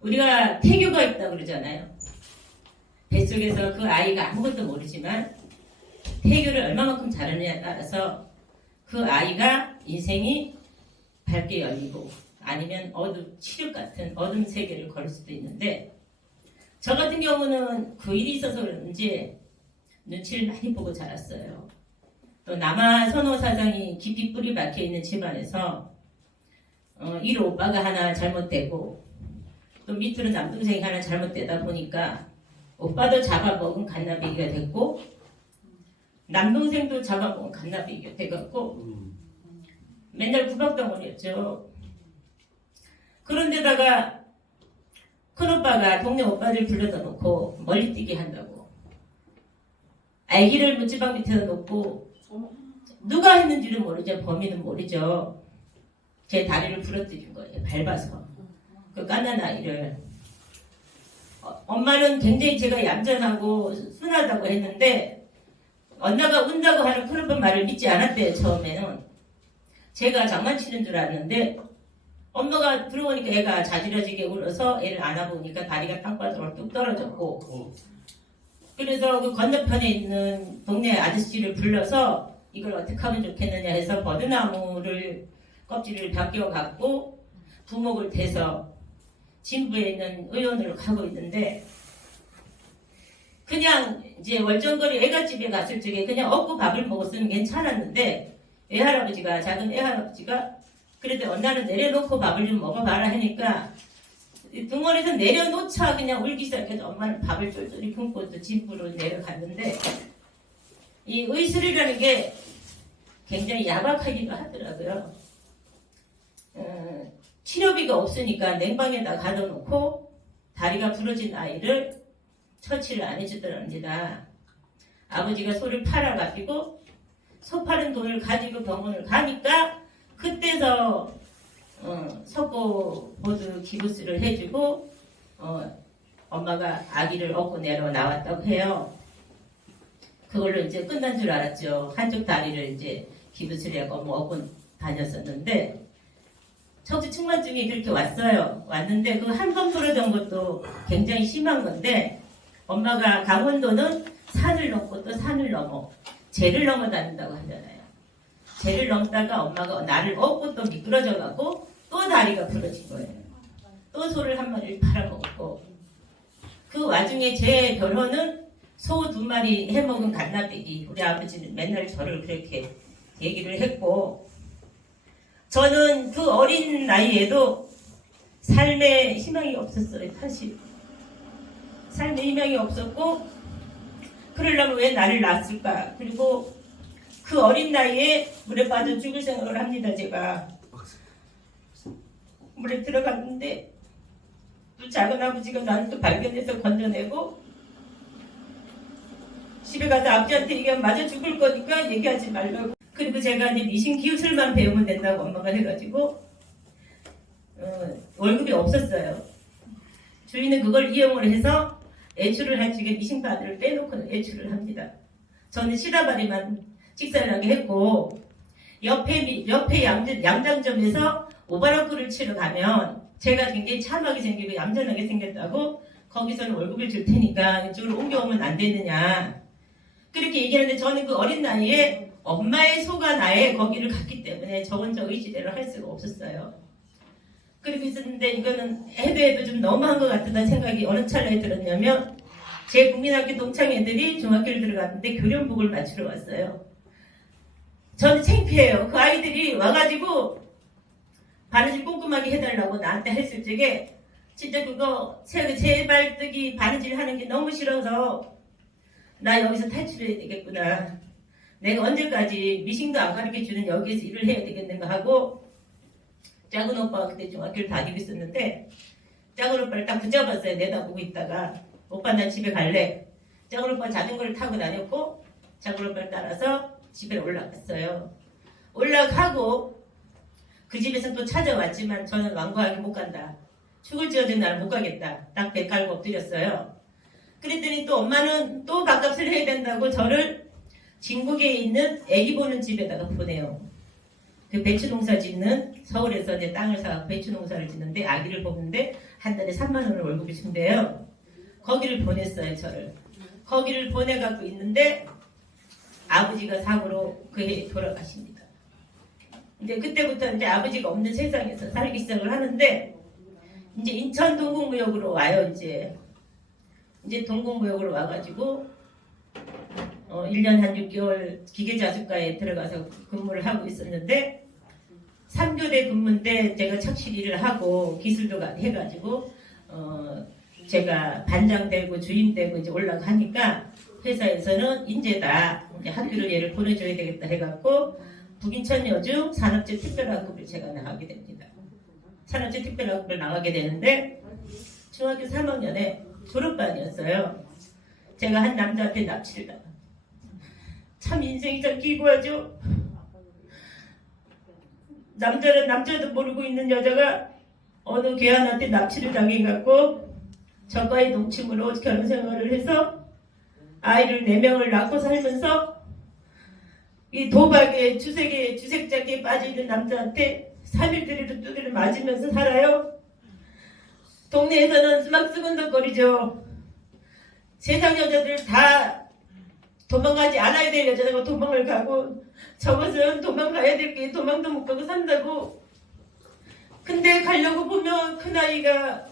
우리가 태교가 있다고 그러잖아요. 뱃속에서 그 아이가 아무것도 모르지만 태교를 얼마만큼 잘하느냐에 따라서 그 아이가 인생이 밝게 열리고 아니면 칠흑 같은 어둠 세계를 걸을 수도 있는데, 저 같은 경우는 그 일이 있어서 그런지 눈치를 많이 보고 자랐어요. 또 남아 선호 사상이 깊이 뿌리 박혀 있는 집안에서 일 오빠가 하나 잘못되고 또 밑으로 남동생이 하나 잘못되다 보니까 오빠도 잡아먹은 갓나비기가 됐고 남동생도 잡아먹은 갓나비기가 돼갖고 맨날 구박덩어리였죠. 그런데다가 큰오빠가 동네 오빠들 불러다 놓고 멀리 뛰게 한다고 아기를 문지방 밑에다 놓고, 누가 했는지는 모르죠. 범인은 모르죠. 제 다리를 부러뜨린 거예요. 밟아서. 그 깐난 아이를. 엄마는 굉장히 제가 얌전하고 순하다고 했는데 언나가 운다고 하는 큰오빠 말을 믿지 않았대요. 처음에는. 제가 장난치는 줄 알았는데 엄마가 들어오니까 애가 자지러지게 울어서 애를 안아보니까 다리가 땅바닥으로 뚝 떨어졌고, 그래서 그 건너편에 있는 동네 아저씨를 불러서 이걸 어떻게 하면 좋겠느냐 해서 버드나무를 껍질을 벗겨 갖고 부목을 대서 진부에 있는 의원으로 가고 있는데, 그냥 이제 월정거리 애가집에 갔을 적에 그냥 얻고 밥을 먹었으면 괜찮았는데, 애할아버지가, 작은 애할아버지가 그래도 언나는 내려놓고 밥을 좀 먹어봐라 하니까 등원에서 내려놓자 그냥 울기 시작해서 엄마는 밥을 쫄쫄이 품고 또 집으로 내려갔는데, 이 의술이라는 게 굉장히 야박하기도 하더라고요. 치료비가 없으니까 냉방에다 가둬놓고 다리가 부러진 아이를 처치를 안 해주더랍니다. 아버지가 소를 팔아가지고 소 파는 돈을 가지고 병원을 가니까 그때서 석고보드 기부스를 해주고 엄마가 아기를 얻고 내려 나왔다고 해요. 그걸로 이제 끝난 줄 알았죠. 한쪽 다리를 이제 기부스를 하고 뭐 얻고 다녔었는데 척추 측만증이 그렇게 왔어요. 왔는데 그 한 번 부러진 것도 굉장히 심한 건데, 엄마가 강원도는 산을 넘고 또 산을 넘어 제를 넘어 다닌다고 하잖아요. 제를 넘다가 엄마가 나를 업고 또 미끄러져 가고 또 다리가 부러진 거예요. 또 소를 한 마리를 팔아먹었고, 그 와중에 제 결혼은 소 2마리 해먹은 갓나빼기, 우리 아버지는 맨날 저를 그렇게 얘기를 했고, 저는 그 어린 나이에도 삶에 희망이 없었어요. 사실 삶에 희망이 없었고, 그러려면 왜 나를 낳았을까. 그리고 그 어린 나이에 물에 빠져 죽을 생각을 합니다. 제가 물에 들어갔는데 또 작은 아버지가 나를 또 발견해서 건져내고, 집에 가서 아버지한테 얘기하면 맞아 죽을 거니까 얘기하지 말라고. 그리고 제가 이제 미신 기술만 배우면 된다고 엄마가 해가지고 월급이 없었어요. 주인은 그걸 이용을 해서 애출을 할 적에 미신카드를 빼놓고 애출을 합니다. 저는 시라바리만 식사하게 했고, 옆에 양장점에서 오바로크를 치러 가면 제가 굉장히 참하게 생기고 얌전하게 생겼다고, 거기서는 월급을 줄 테니까 이쪽으로 옮겨오면 안 되느냐 그렇게 얘기하는데, 저는 그 어린 나이에 엄마의 소가 나의 거기를 갔기 때문에 저 혼자 의지대로 할 수가 없었어요. 그리고 있었는데 이거는 해도 좀 너무한 것 같다는 생각이 어느 찰나에 들었냐면, 제 국민학교 동창 애들이 중학교를 들어갔는데 교련복을 맞추러 왔어요. 저는 창피해요. 그 아이들이 와가지고 바느질 꼼꼼하게 해달라고 나한테 했을 적에 진짜 그거 제발 뜨기 바느질 하는 게 너무 싫어서 나 여기서 탈출해야 되겠구나. 내가 언제까지 미싱도 안 가르쳐주는 여기에서 일을 해야 되겠는가 하고, 작은 오빠가 그때 중학교를 다니고 있었는데 작은 오빠를 딱 붙잡았어요. 내다보고 있다가, 오빠 난 집에 갈래. 작은 오빠 자전거를 타고 다녔고 작은 오빠를 따라서 집에 올라갔어요. 올라가고 그 집에서 또 찾아왔지만 저는 완고하게 못 간다. 죽을 지어진 나를 못 가겠다. 딱 배 깔고 엎드렸어요. 그랬더니 또 엄마는 또 밥값을 해야 된다고 저를 진국에 있는 애기 보는 집에다가 보내요. 그 배추 농사 짓는 서울에서 이제 땅을 사서 배추 농사를 짓는데 아기를 보는데 한 달에 3만 원을 월급을 준대요. 거기를 보냈어요, 저를. 거기를 보내갖고 있는데 아버지가 사고로 그 해에 돌아가십니다. 이제 그때부터 이제 아버지가 없는 세상에서 살기 시작을 하는데 이제 인천 동국무역으로 와요. 이제 동국무역으로 와가지고 1년 한 6개월 기계자숙과에 들어가서 근무를 하고 있었는데 3교대 근무인데 제가 착실 일을 하고 기술도 해가지고 제가 반장 되고 주임 되고 이제 올라가니까 회사에서는 인재다. 이제 학교를 얘를 보내줘야 되겠다 해갖고 북인천여주 산업재 특별학급을 제가 나가게 됩니다. 산업재 특별학급을 나가게 되는데 중학교 3학년에 졸업반이었어요. 제가 한 남자한테 납치를 당합니다. 참 인생이 참 기구하죠. 남자는 남자도 모르고 있는 여자가 어느 괴한한테 납치를 당해갖고 저과의 동침으로 결혼생활을 해서 아이를 4명을 낳고 살면서 이 도박에 주색작에 빠져있는 남자한테 3일들이도 두드려 맞으면서 살아요. 동네에서는 막 쓰근덕거리죠. 세상 여자들 다 도망가지 않아야 될 여자가 도망을 가고 저것은 도망가야 될 게 도망도 못 가고 산다고. 근데 가려고 보면 큰아이가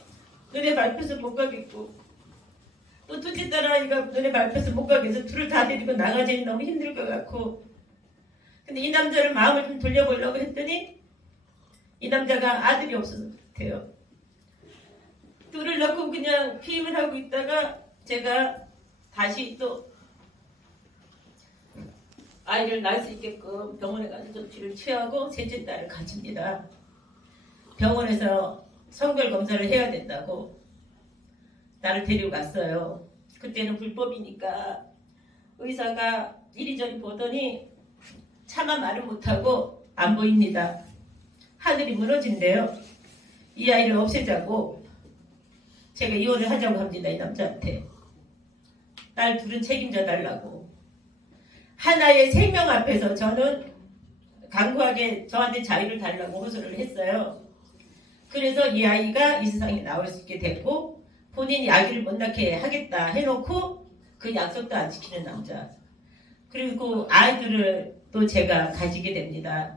눈에 밟혀서 못 가겠고 또 둘째 딸아이가 눈에 밟혀서 못 가게 해서 둘을 다 데리고 나가자니 너무 힘들 것 같고. 근데 이 남자를 마음을 좀 돌려보려고 했더니 이 남자가 아들이 없어서 그렇대요. 둘을 낳고 그냥 피임을 하고 있다가 제가 다시 또 아이를 낳을 수 있게끔 병원에 가서 조치를 취하고 셋째 딸을 가집니다. 병원에서 성별 검사를 해야 된다고 나를 데리고 갔어요. 그때는 불법이니까 의사가 이리저리 보더니 차마 말을 못하고 안 보입니다. 하늘이 무너진대요. 이 아이를 없애자고 제가 이혼을 하자고 합니다. 이 남자한테. 딸 둘은 책임져 달라고. 하나의 생명 앞에서 저는 강구하게 저한테 자유를 달라고 호소를 했어요. 그래서 이 아이가 이 세상에 나올 수 있게 됐고 본인이 아기를 못 낳게 하겠다 해놓고 그 약속도 안 지키는 남자. 그리고 아이들을 또 제가 가지게 됩니다.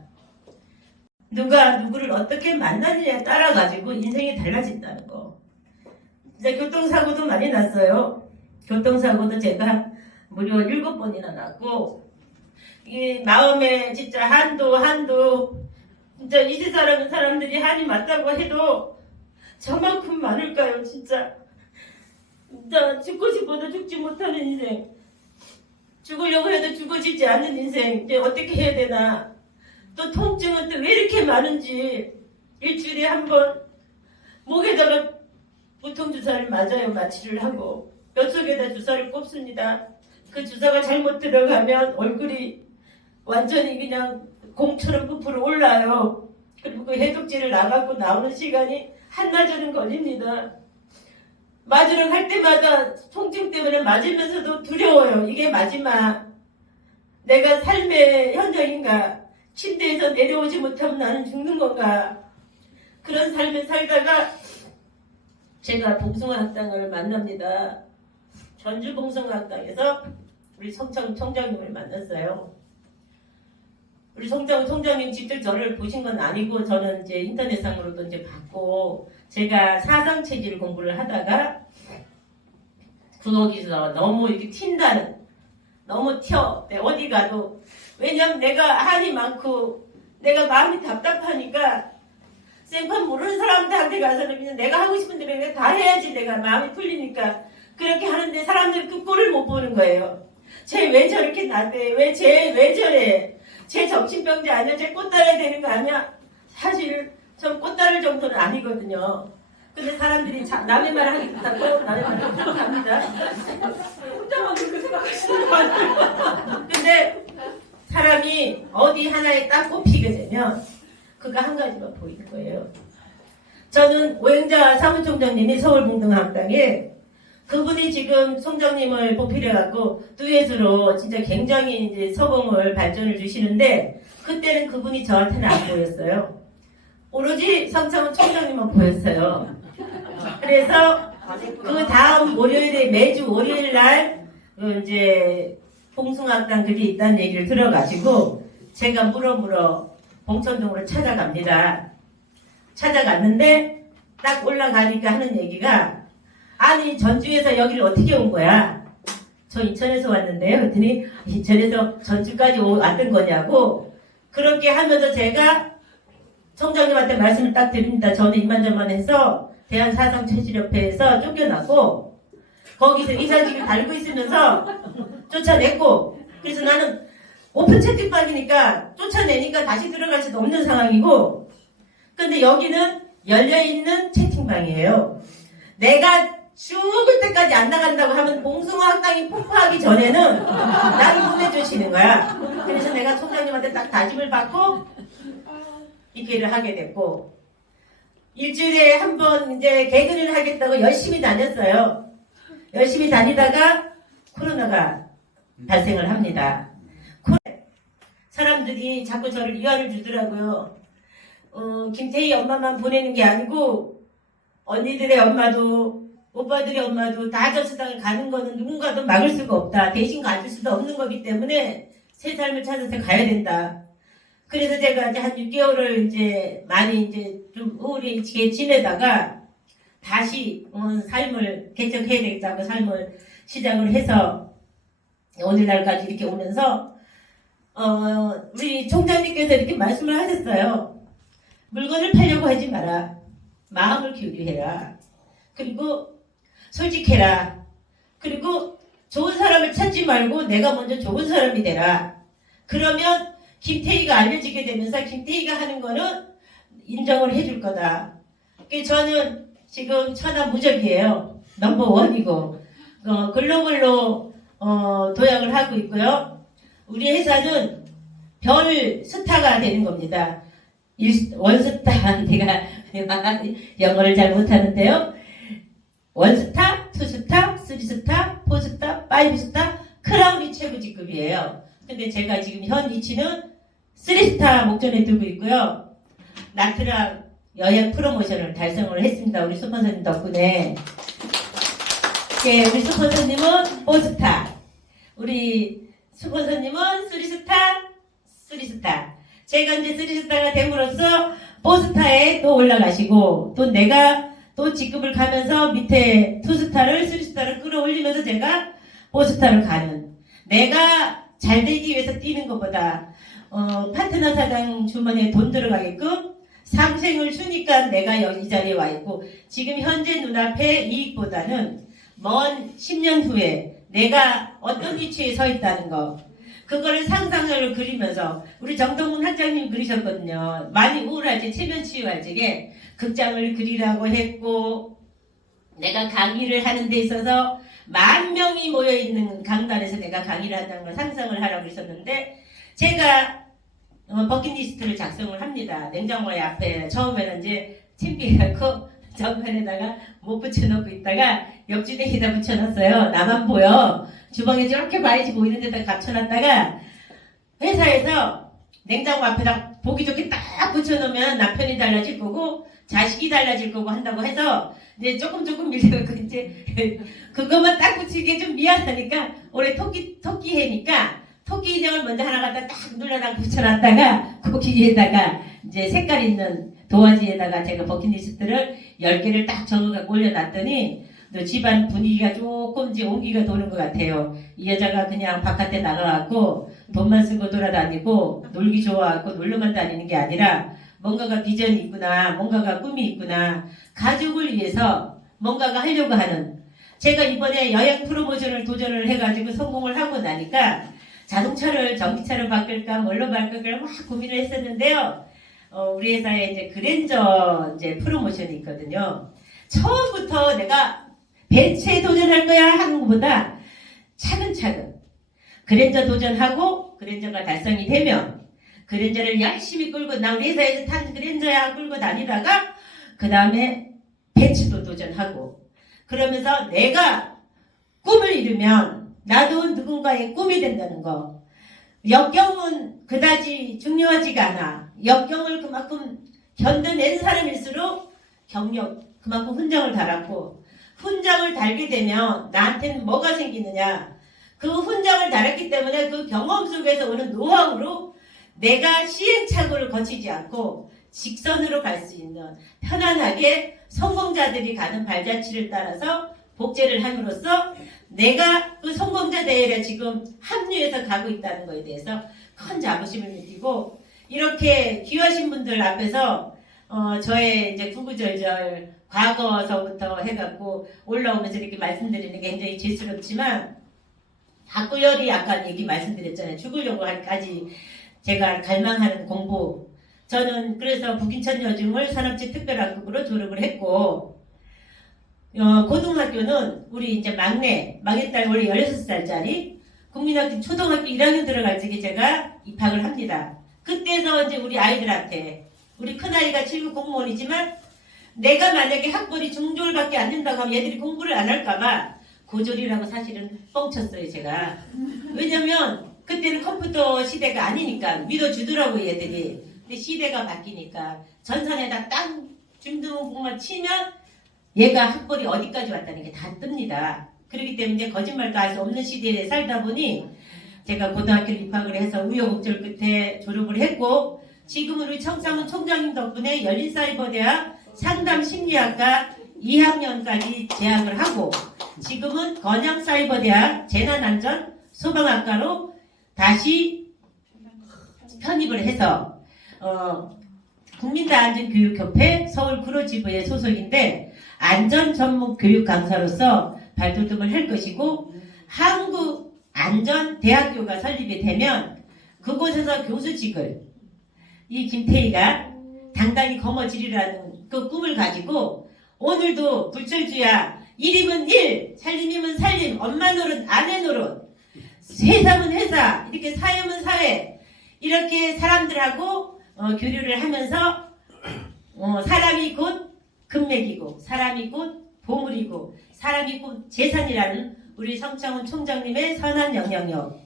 누가 누구를 어떻게 만나느냐에 따라 가지고 인생이 달라진다는 거. 이제 교통사고도 많이 났어요. 교통사고도 제가 무려 7번이나 났고 이 마음에 진짜 한도 진짜 이 세상에 사람들이 한이 맞다고 해도 저만큼 많을까요? 진짜 죽고 싶어도 죽지 못하는 인생, 죽으려고 해도 죽어지지 않는 인생, 이제 어떻게 해야 되나. 또 통증은 또 왜 이렇게 많은지 일주일에 한 번 목에다가 무통주사를 맞아요. 마취를 하고 뼛속에다 주사를 꼽습니다. 그 주사가 잘못 들어가면 얼굴이 완전히 그냥 공처럼 부풀어 올라요. 그리고 그 해독제를 나가고 나오는 시간이 한나절은 걸립니다. 맞으러 갈 때마다 통증 때문에 맞으면서도 두려워요. 이게 마지막 내가 삶의 현장인가, 침대에서 내려오지 못하면 나는 죽는 건가. 그런 삶을 살다가 제가 봉숭아학당을 만납니다. 전주 봉숭아학당에서 우리 성창 총장님을 만났어요. 우리 성창 총장님 직접 저를 보신 건 아니고 저는 이제 인터넷상으로도 이제 봤고 제가 사상체질 공부를 하다가 거기서 너무 이렇게 튄다는, 너무 튀어. 어디 가도. 왜냐면 내가 한이 많고 내가 마음이 답답하니까 생판 모르는 사람들한테 가서는 그냥 내가 하고 싶은 대로 내가 다 해야지 내가 마음이 풀리니까 그렇게 하는데 사람들이 그 꼴을 못 보는 거예요. 쟤 왜 저렇게 나대? 왜 저래? 쟤 정신병자 아니야? 쟤 꽃다려야 되는 거 아니야? 사실 전 꽃다릴 정도는 아니거든요. 근데 사람들이 남의 말 하겠다고 남의 말을 합니다. 혼자만 그렇게 생각하시는 거 아니에요? 근데 사람이 어디 하나에 딱 꼽히게 되면 그가 한 가지만 보이는 거예요. 저는 오행자 사무총장님이 서울봉등학당에 그분이 지금 총장님을 보필해갖고 듀엣으로 진짜 굉장히 이제 서봉을 발전을 주시는데 그때는 그분이 저한테는 안 보였어요. 오로지 성창훈 총장님만 보였어요. 그래서 그 다음 월요일에 매주 월요일 날 이제 봉숭아학당 글이 있다는 얘기를 들어가지고 제가 물어 봉천동으로 찾아갑니다. 찾아갔는데 딱 올라가니까 하는 얘기가 아니 전주에서 여기를 어떻게 온 거야? 저 인천에서 왔는데요. 그랬더니 인천에서 전주까지 왔던 거냐고 그렇게 하면서 제가 총장님한테 말씀을 딱 드립니다. 저는 이만저만해서 대한사상체질협회에서 쫓겨났고 거기서 이사직을 달고 있으면서 쫓아냈고 그래서 나는 오픈 채팅방이니까 쫓아내니까 다시 들어갈 수도 없는 상황이고 근데 여기는 열려있는 채팅방이에요. 내가 죽을 때까지 안 나간다고 하면 봉숭아학당이 폭파하기 전에는 나를 보내주시는 거야. 그래서 내가 총장님한테 딱 다짐을 받고 입회를 하게 됐고 일주일에 한 번 이제 개근을 하겠다고 열심히 다녔어요. 열심히 다니다가 코로나가 발생을 합니다. 사람들이 자꾸 저를 위안을 주더라고요. 김태희 엄마만 보내는 게 아니고 언니들의 엄마도 오빠들의 엄마도 다 저수당을 가는 거는 누군가도 막을 수가 없다. 대신 가줄 수도 없는 거기 때문에 새 삶을 찾아서 가야 된다. 그래서 제가 이제 한 6개월을 이제 많이 이제 좀 우울하게 지내다가 다시 삶을 개척해야 되겠다고 삶을 시작을 해서 오늘날까지 이렇게 오면서 우리 총장님께서 이렇게 말씀을 하셨어요. 물건을 팔려고 하지 마라. 마음을 기울여라. 그리고 솔직해라. 그리고 좋은 사람을 찾지 말고 내가 먼저 좋은 사람이 되라. 그러면 김태희가 알려지게 되면서 김태희가 하는 거는 인정을 해줄 거다. 저는 지금 천하무적이에요. 넘버원이고 글로벌로 도약을 하고 있고요. 우리 회사는 별 스타가 되는 겁니다. 원스타 내가 영어를 잘 못하는데요. 원스타, 투스타, 쓰리스타, 포스타, 파이브스타, 크라운이 최고 직급이에요. 근데 제가 지금 현 위치는 3스타 목전에 두고 있고요. 나트랑 여행 프로모션을 달성을 했습니다. 우리 스폰서님 덕분에. 네, 우리 스폰서님은 4스타, 우리 스폰서님은 3스타. 제가 이제 3스타가 됨으로써 4스타에 또 올라가시고 또 내가 또 직급을 가면서 밑에 2스타를 3스타를 끌어올리면서 제가 4스타를 가는 내가 잘 되기 위해서 뛰는 것보다 파트너 사장 주머니에 돈 들어가게끔 상생을 주니까 내가 여기 자리에 와 있고 지금 현재 눈앞에 이익보다는 먼 10년 후에 내가 어떤 위치에 서 있다는 거 그거를 상상을 그리면서 우리 정동훈 학장님 그리셨거든요. 많이 우울할 때 체면치유할 적에 극장을 그리라고 했고 내가 강의를 하는 데 있어서 10,000명이 모여있는 강단에서 내가 강의를 한다는 걸 상상을 하라고 그러셨는데 제가 버킷리스트를 작성을 합니다. 냉장고에 앞에 처음에는 이제 창피해갖고 정판에다가 못 붙여놓고 있다가 옆주댕이다 붙여놨어요. 나만 보여. 주방에 저렇게 많이 보이는 데다 갖춰놨다가 회사에서 냉장고 앞에다 보기 좋게 딱 붙여놓으면 남편이 달라질 거고 자식이 달라질 거고 한다고 해서 이제 조금 밀려갖고 이제 그것만 딱 붙이기에 좀 미안하니까 올해 토끼 해니까 토끼 인형을 먼저 하나 갖다 딱 눌러다 붙여놨다가 거기에다가 이제 색깔 있는 도화지에다가 제가 버킷리스트를 10개를 딱 적어갖고 올려놨더니 또 집안 분위기가 조금 이제 온기가 도는 것 같아요. 이 여자가 그냥 바깥에 나가갖고 돈만 쓰고 돌아다니고 놀기 좋아하고 놀러만 다니는 게 아니라 뭔가가 비전이 있구나, 뭔가가 꿈이 있구나, 가족을 위해서 뭔가가 하려고 하는. 제가 이번에 여행 프로모션을 도전을 해가지고 성공을 하고 나니까 자동차를 전기차로 바꿀까 뭘로 바꿀까 막 고민을 했었는데요. 우리 회사에 이제 그랜저 이제 프로모션이 있거든요. 처음부터 내가 벤츠에 도전할 거야 하는 것보다 차근차근 그랜저 도전하고 그랜저가 달성이 되면 그랜저를 열심히 끌고 나 우리 회사에서 탄 그랜저야 끌고 다니다가 그 다음에 벤츠도 도전하고 그러면서 내가 꿈을 이루면 나도 누군가의 꿈이 된다는 거. 역경은 그다지 중요하지가 않아. 역경을 그만큼 견뎌낸 사람일수록 경력 그만큼 훈장을 달았고, 훈장을 달게 되면 나한테는 뭐가 생기느냐. 그 훈장을 달았기 때문에 그 경험 속에서 오는 노하우로 내가 시행착오를 거치지 않고 직선으로 갈 수 있는, 편안하게 성공자들이 가는 발자취를 따라서 복제를 함으로써 내가 그 성공자 대회에 지금 합류해서 가고 있다는 것에 대해서 큰 자부심을 느끼고, 이렇게 귀하신 분들 앞에서 저의 이제 구구절절 과거서부터 해갖고 올라오면서 이렇게 말씀드리는 게 굉장히 죄스럽지만, 박구열이 아까 얘기 말씀드렸잖아요. 죽으려고 할까지 제가 갈망하는 공부. 저는 그래서 북인천 여중을 산업체 특별학급으로 졸업을 했고, 고등학교는 우리 이제 막내딸 원래 16살짜리 국민학교 초등학교 1학년 들어갈 적에 제가 입학을 합니다. 그때서 이제 우리 아이들한테, 우리 큰아이가 7급 공무원이지만 내가 만약에 학벌이 중졸밖에 안 된다고 하면 얘들이 공부를 안 할까봐 고졸이라고 사실은 뻥쳤어요, 제가. 왜냐면 그때는 컴퓨터 시대가 아니니까 믿어주더라고요, 얘들이. 근데 시대가 바뀌니까 전산에다 딱 중등공만 치면 얘가 학벌이 어디까지 왔다는 게 다 뜹니다. 그렇기 때문에 거짓말도 할 수 없는 시대에 살다 보니 제가 고등학교를 입학을 해서 우여곡절 끝에 졸업을 했고, 지금은 우리 청상훈 총장님 덕분에 열린사이버대학 상담심리학과 2학년까지 재학을 하고, 지금은 건양사이버대학 재난안전 소방학과로 다시 편입을 해서 국민다안전교육협회 서울구로지부의 소속인데 안전전문교육 강사로서 발돋움을 할 것이고, 한국안전대학교가 설립이 되면 그곳에서 교수직을 이 김태희가 당당히 거머쥐리라는 그 꿈을 가지고, 오늘도 불철주야 1이면 1, 살림이면 살림, 엄마 노릇, 아내 노릇, 회사면 회사, 이렇게 사회면 사회, 이렇게 사람들하고 교류를 하면서 사람이 곧 금맥이고, 사람이 곧 보물이고, 사람이 곧 재산이라는 우리 성창훈 총장님의 선한 영향력.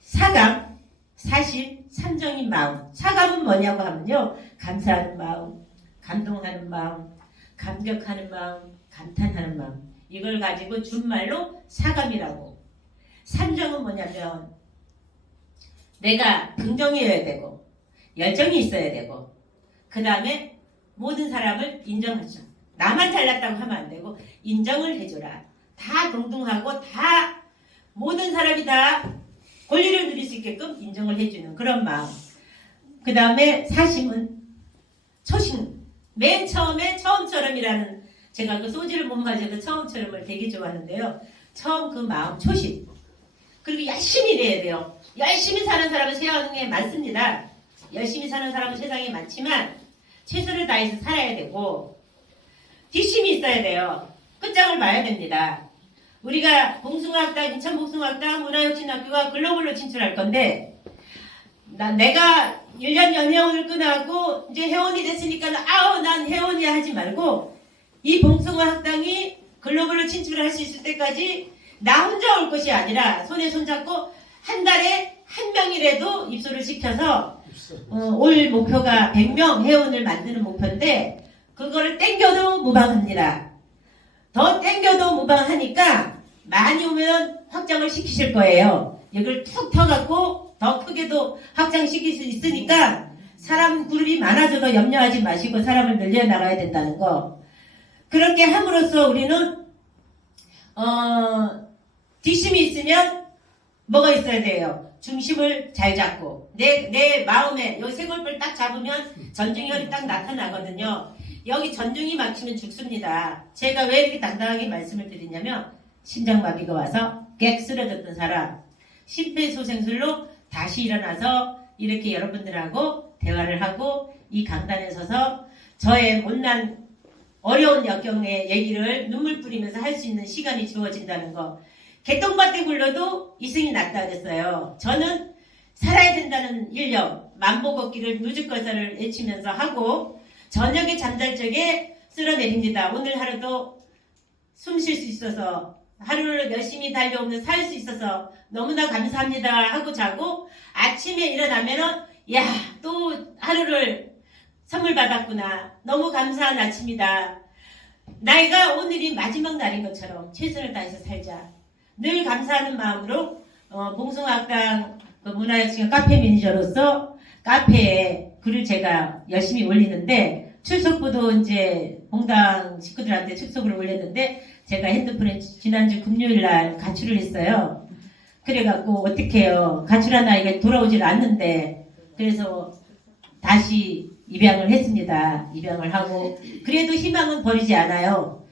사감, 사실, 삼정인 마음. 사감은 뭐냐고 하면요, 감사하는 마음, 감동하는 마음, 감격하는 마음, 감탄하는 마음. 이걸 가지고 준말로 사감이라고. 삼정은 뭐냐면 내가 긍정이어야 되고 열정이 있어야 되고, 그 다음에 모든 사람을 인정하죠. 나만 잘났다고 하면 안 되고 인정을 해줘라. 다 동등하고 다 모든 사람이 다 권리를 누릴 수 있게끔 인정을 해주는 그런 마음. 그 다음에 사심은 초심. 맨 처음에 처음처럼이라는, 제가 그 소지를 못 맞아도 처음처럼을 되게 좋아하는데요. 처음 그 마음, 초심. 그리고 열심히 일해야 돼요. 열심히 사는 사람은 세상에 많습니다. 열심히 사는 사람은 세상에 많지만 최선을 다해서 살아야 되고, 뒷심이 있어야 돼요. 끝장을 봐야 됩니다. 우리가 봉숭아학당, 인천 봉숭아학당 문화혁신학교가 글로벌로 진출할 건데, 내가 1년 연회원을 끊어갖고 이제 회원이 됐으니까 난 회원이야 하지 말고, 이 봉숭아학당이 글로벌로 진출할 수 있을 때까지 나 혼자 올 것이 아니라 손에 손잡고 한 달에 한 명이라도 입소를 시켜서 올 목표가 100명 회원을 만드는 목표인데, 그거를 땡겨도 무방합니다. 더 땡겨도 무방하니까 많이 오면 확장을 시키실 거예요. 이걸 툭 터갖고 더 크게도 확장시킬 수 있으니까 사람 그룹이 많아져도 염려하지 마시고 사람을 늘려나가야 된다는 거. 그렇게 함으로써 우리는 뒷심이 있으면 뭐가 있어야 돼요? 중심을 잘 잡고 내 마음에 요 쇄골뼈를 딱 잡으면 전중혈이 딱 나타나거든요. 여기 전중이 막히면 죽습니다. 제가 왜 이렇게 당당하게 말씀을 드리냐면, 심장마비가 와서 객 쓰러졌던 사람, 심폐소생술로 다시 일어나서 이렇게 여러분들하고 대화를 하고 이 강단에 서서 저의 못난 어려운 역경의 얘기를 눈물 뿌리면서 할 수 있는 시간이 주어진다는 거. 개똥밭에 굴러도 이승이 낫다 그랬어요. 저는 살아야 된다는 일념, 만보걷기를 누죽거사를 외치면서 하고 저녁에 잠잘 적에 쓸어내립니다. 오늘 하루도 숨 쉴 수 있어서 하루를 열심히 달려오면 살 수 있어서 너무나 감사합니다 하고 자고 아침에 일어나면은 야, 또 하루를 선물 받았구나. 너무 감사한 아침이다. 나이가 오늘이 마지막 날인 것처럼 최선을 다해서 살자. 늘 감사하는 마음으로 봉송학당 그 문화혁신 카페 매니저로서 카페에 글을 제가 열심히 올리는데 출석부도 이제 봉당 식구들한테 축석을 올렸는데 제가 핸드폰에 지난주 금요일 날 가출을 했어요. 그래갖고 어떡해요. 가출한 아이가 돌아오질 않는데 그래서 다시 입양을 했습니다. 입양을 하고 그래도 희망은 버리지 않아요.